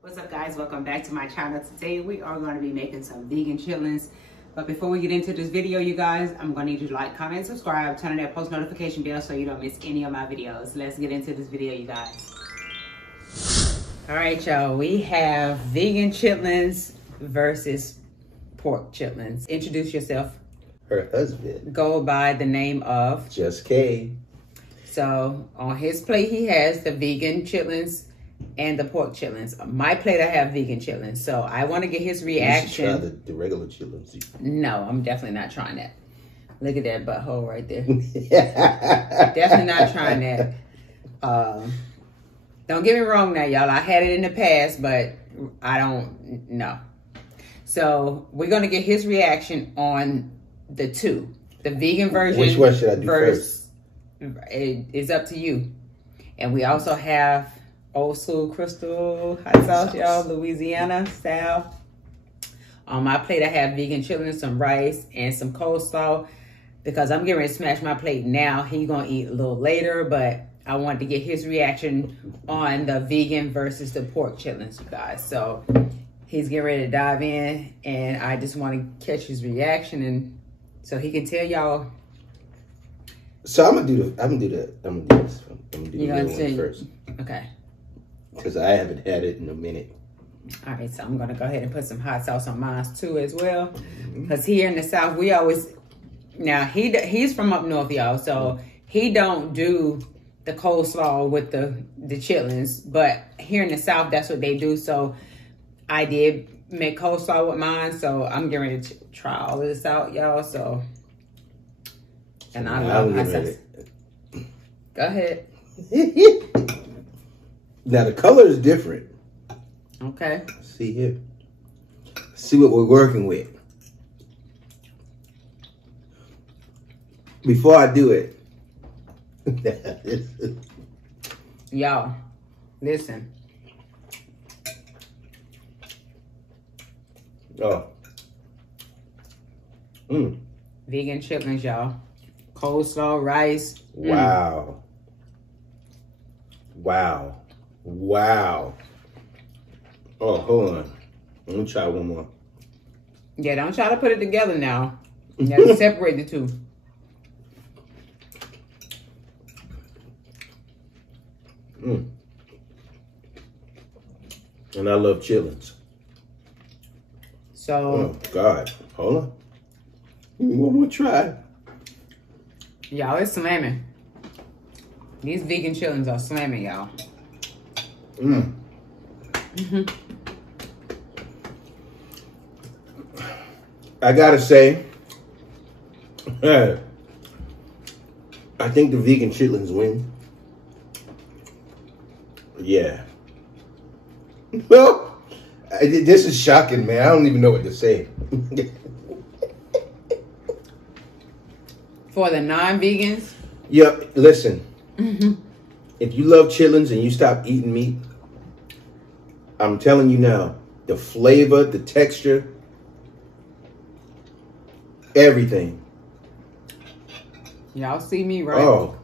What's up, guys? Welcome back to my channel. Today we are going to be making some vegan chitlins. But before we get into this video, you guys, I'm going to need you to like, comment, subscribe, turn on that post notification bell so you don't miss any of my videos. Let's get into this video, you guys. All right, y'all. We have vegan chitlins versus pork chitlins. Introduce yourself. Her husband. Go by the name of Just K. So on his plate, he has the vegan chitlins and the pork chitlins. On my plate, I have vegan chitlins. So I want to get his reaction. You should try the regular chitlins. No, I'm definitely not trying that. Look at that butthole right there. Definitely not trying that. Don't get me wrong now, y'all. I had it in the past, but I don't know. So we're going to get his reaction on the two. The vegan version. Which one should I do first? It is up to you. And we also have old school crystal hot sauce, y'all, Louisiana style. On my plate, I have vegan chitlins, some rice, and some coleslaw. Because I'm getting ready to smash my plate now. He's going to eat a little later, but I wanted to get his reaction on the vegan versus the pork chitlins, you guys. So he's getting ready to dive in, and I just want to catch his reaction, and so he can tell y'all. So I'm gonna do this. I'm gonna do the other one first. Okay. Because I haven't had it in a minute. All right, so I'm gonna go ahead and put some hot sauce on mine too as well. Because here in the South, we always, now he's from up north, y'all, so he don't do the coleslaw with the chitlins, but here in the South, that's what they do. So I did make coleslaw with mine, so I'm getting ready to try all of this out, y'all. So, and I love hot sauce. Go ahead. Now the color is different. Okay. See here. See what we're working with. Before I do it. Y'all, listen. Oh. Vegan chitlins, y'all. Coleslaw, rice. Wow. Wow. Wow. Oh, hold on. Let me try one more. Yeah, don't try to put it together now. You gotta separate the two. And I love chitlins. So. Oh, God. Hold on. Give me one more try. Y'all, it's slamming. These vegan chitlins are slamming, y'all. I gotta say, I think the vegan chitlins win. Yeah. Well, this is shocking, man. I don't even know what to say. For the non-vegans? Yeah, listen. If you love chitlins and you stop eating meat, I'm telling you now, the flavor, the texture, everything. Y'all see me, right? Oh.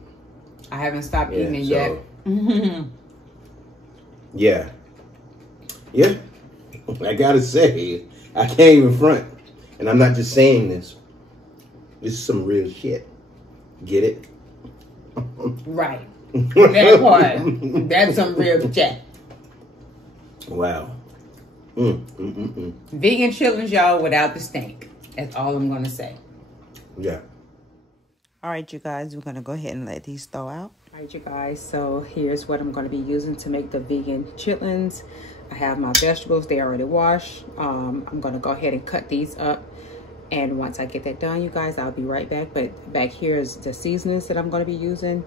I haven't stopped eating it yet. Yeah. Yeah. I gotta say, I can't even front. And I'm not just saying this. This is some real shit. Get it? Right. That part. That's some real shit. Wow. Vegan chitlins, y'all, without the stink. That's all I'm going to say. Yeah. All right, you guys, we're going to go ahead and let these thaw out. All right, you guys, so here's what I'm going to be using to make the vegan chitlins. I have my vegetables. They already washed. I'm going to go ahead and cut these up. And once I get that done, you guys, I'll be right back. But back here is the seasonings that I'm going to be using.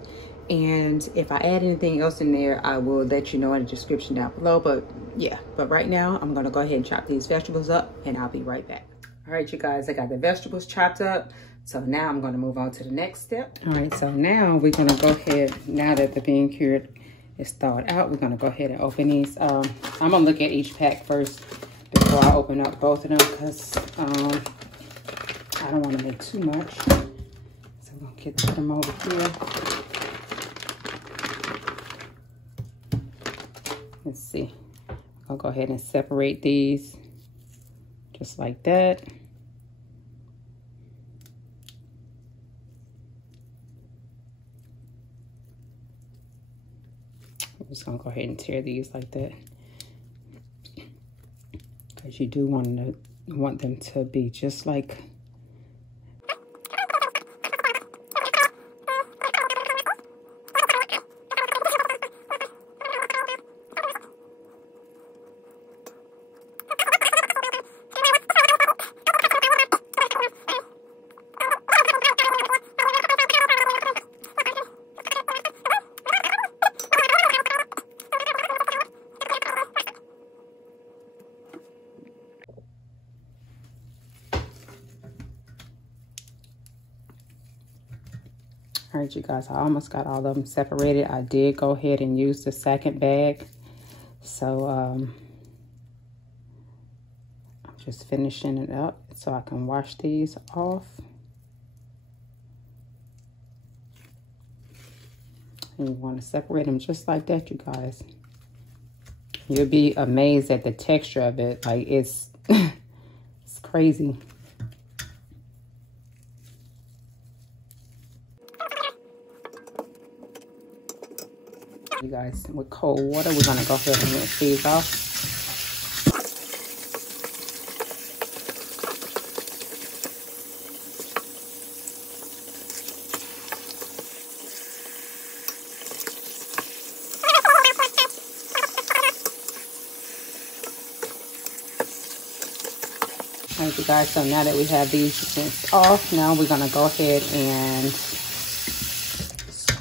And if I add anything else in there, I will let you know in the description down below. But yeah, but right now, I'm going to go ahead and chop these vegetables up, and I'll be right back. All right, you guys, I got the vegetables chopped up. So now I'm going to move on to the next step. All right, so now we're going to go ahead, now that the bean curd is thawed out, we're going to go ahead and open these. I'm going to look at each pack first before I open up both of them, because I don't want to make too much. So I'm going to get them over here. Let's see. I'll go ahead and separate these just like that. I'm just gonna go ahead and tear these like that, because you do want them to be just like. All right, you guys, I almost got all of them separated. I did go ahead and use the second bag. So I'm just finishing it up so I can wash these off. And you want to separate them just like that, you guys. You'll be amazed at the texture of it. Like, it's, it's crazy. You guys, with cold water, we're gonna go ahead and rinse these off. All right, you guys, so now that we have these rinsed off, now we're gonna go ahead and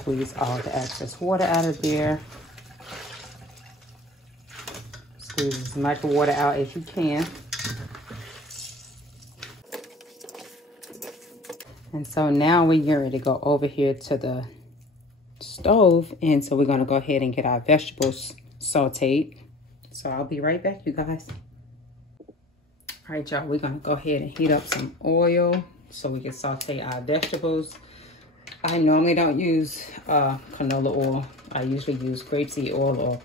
squeeze all the excess water out of there. Squeeze as much water out as you can. And so now we're getting ready to go over here to the stove. And so we're going to go ahead and get our vegetables sauteed. So I'll be right back, you guys. All right, y'all, we're going to go ahead and heat up some oil so we can saute our vegetables. I normally don't use canola oil. I usually use grapeseed oil or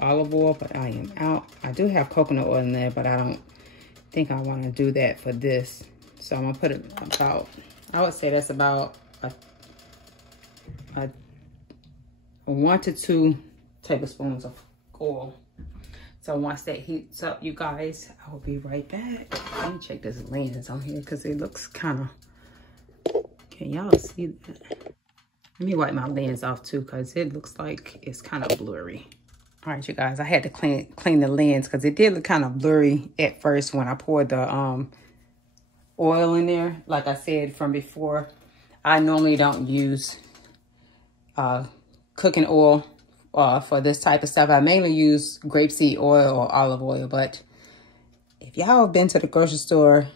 olive oil, but I am out. I do have coconut oil in there, but I don't think I want to do that for this. So I'm going to put it about, I would say that's about a 1 to 2 tablespoons of oil. So once that heats up, you guys, I will be right back. Let me check this lens on here because it looks kind of, can y'all see that? Let me wipe my lens off too, because it looks like it's kind of blurry. All right, you guys, I had to clean the lens because it did look kind of blurry at first when I poured the oil in there. Like I said from before, I normally don't use cooking oil for this type of stuff. I mainly use grapeseed oil or olive oil. But if y'all have been to the grocery store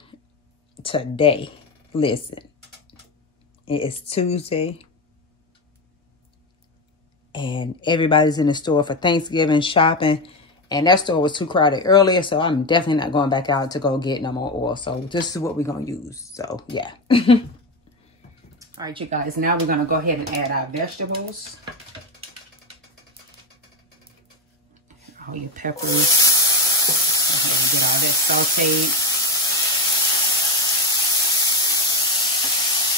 today, listen. It is Tuesday, and everybody's in the store for Thanksgiving shopping, and that store was too crowded earlier, so I'm definitely not going back out to go get no more oil. So this is what we're going to use. So, yeah. All right, you guys, now we're going to go ahead and add our vegetables. All your peppers. Go ahead and get all that sauteed.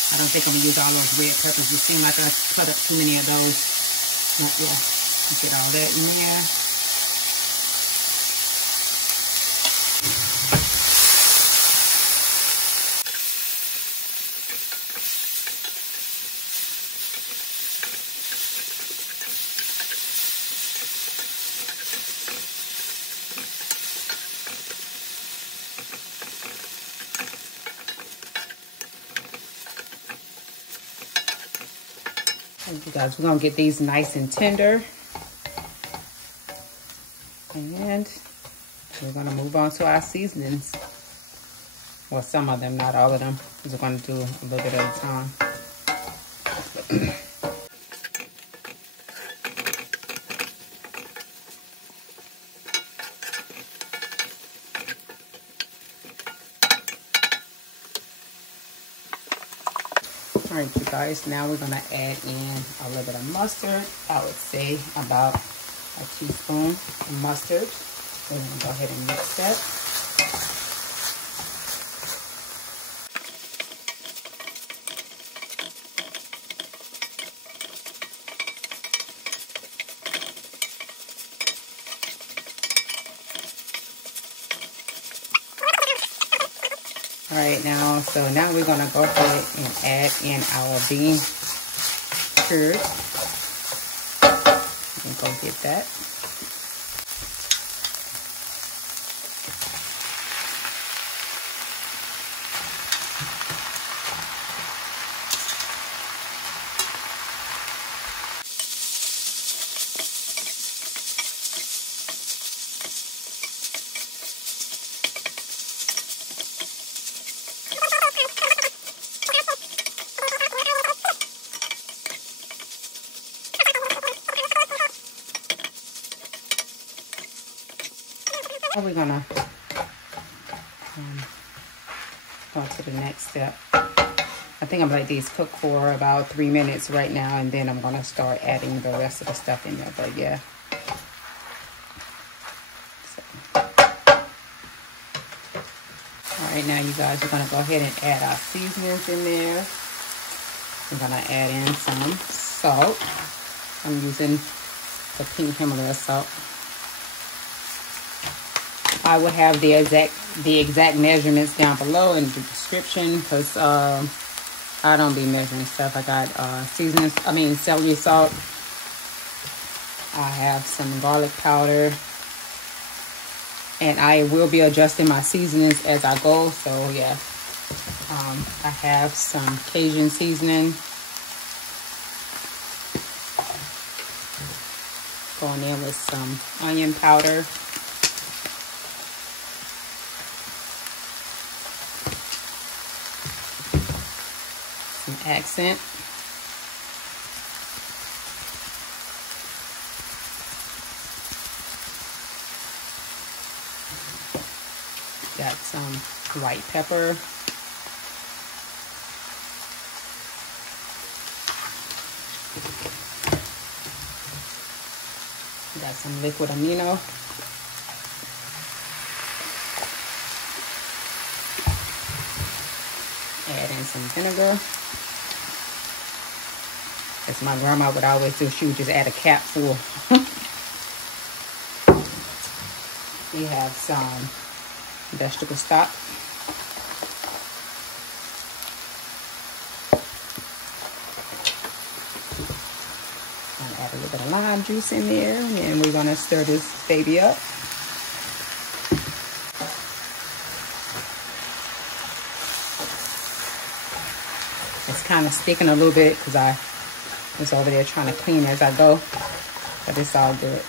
I don't think I'm going to use all those red peppers. It seems like I put up too many of those. Yeah, get all that in there. You guys, we're gonna get these nice and tender, and we're gonna move on to our seasonings. Well, some of them, not all of them, because we're gonna do a little bit at a time. All right, you guys, now we're gonna add in a little bit of mustard. I would say about a teaspoon of mustard. We're gonna go ahead and mix that. All right, so now we're gonna go ahead and add in our bean curd. And go get that. We're gonna go to the next step. I think I'm gonna let these cook for about 3 minutes right now, and then I'm gonna start adding the rest of the stuff in there. But yeah. All right, now you guys, we're gonna go ahead and add our seasonings in there. I'm gonna add in some salt. I'm using the pink Himalaya salt. I will have the exact measurements down below in the description, because I don't be measuring stuff. I got celery salt. I have some garlic powder, and I will be adjusting my seasonings as I go. So yeah, I have some Cajun seasoning going in with some onion powder. Accent. Got some white pepper. Got some liquid amino. Add in some vinegar. As my grandma would always do, she would just add a cap full. We have some vegetable stock. I'll add a little bit of lime juice in there, and then we're gonna stir this baby up. It's kind of sticking a little bit because I was over there trying to clean as I go, but it's all good.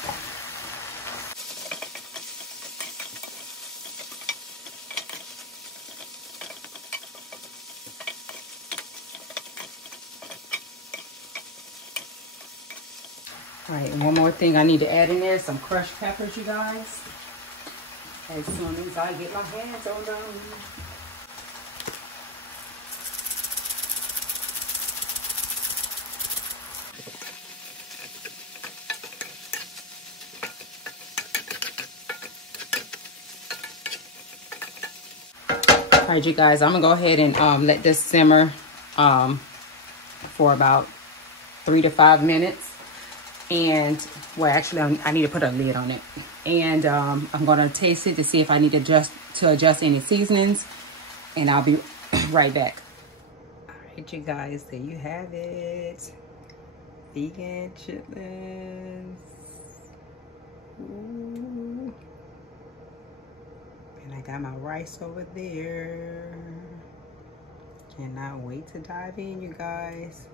All right, and one more thing I need to add in there, some crushed peppers, you guys. As soon as I get my hands on them. All right, you guys, I'm gonna go ahead and let this simmer for about 3 to 5 minutes. And, well, actually, I need to put a lid on it. And I'm gonna taste it to see if I need to adjust any seasonings. And I'll be right back. All right, you guys, there you have it. Vegan chitlins. Ooh. And I got my rice over there. Cannot wait to dive in, you guys.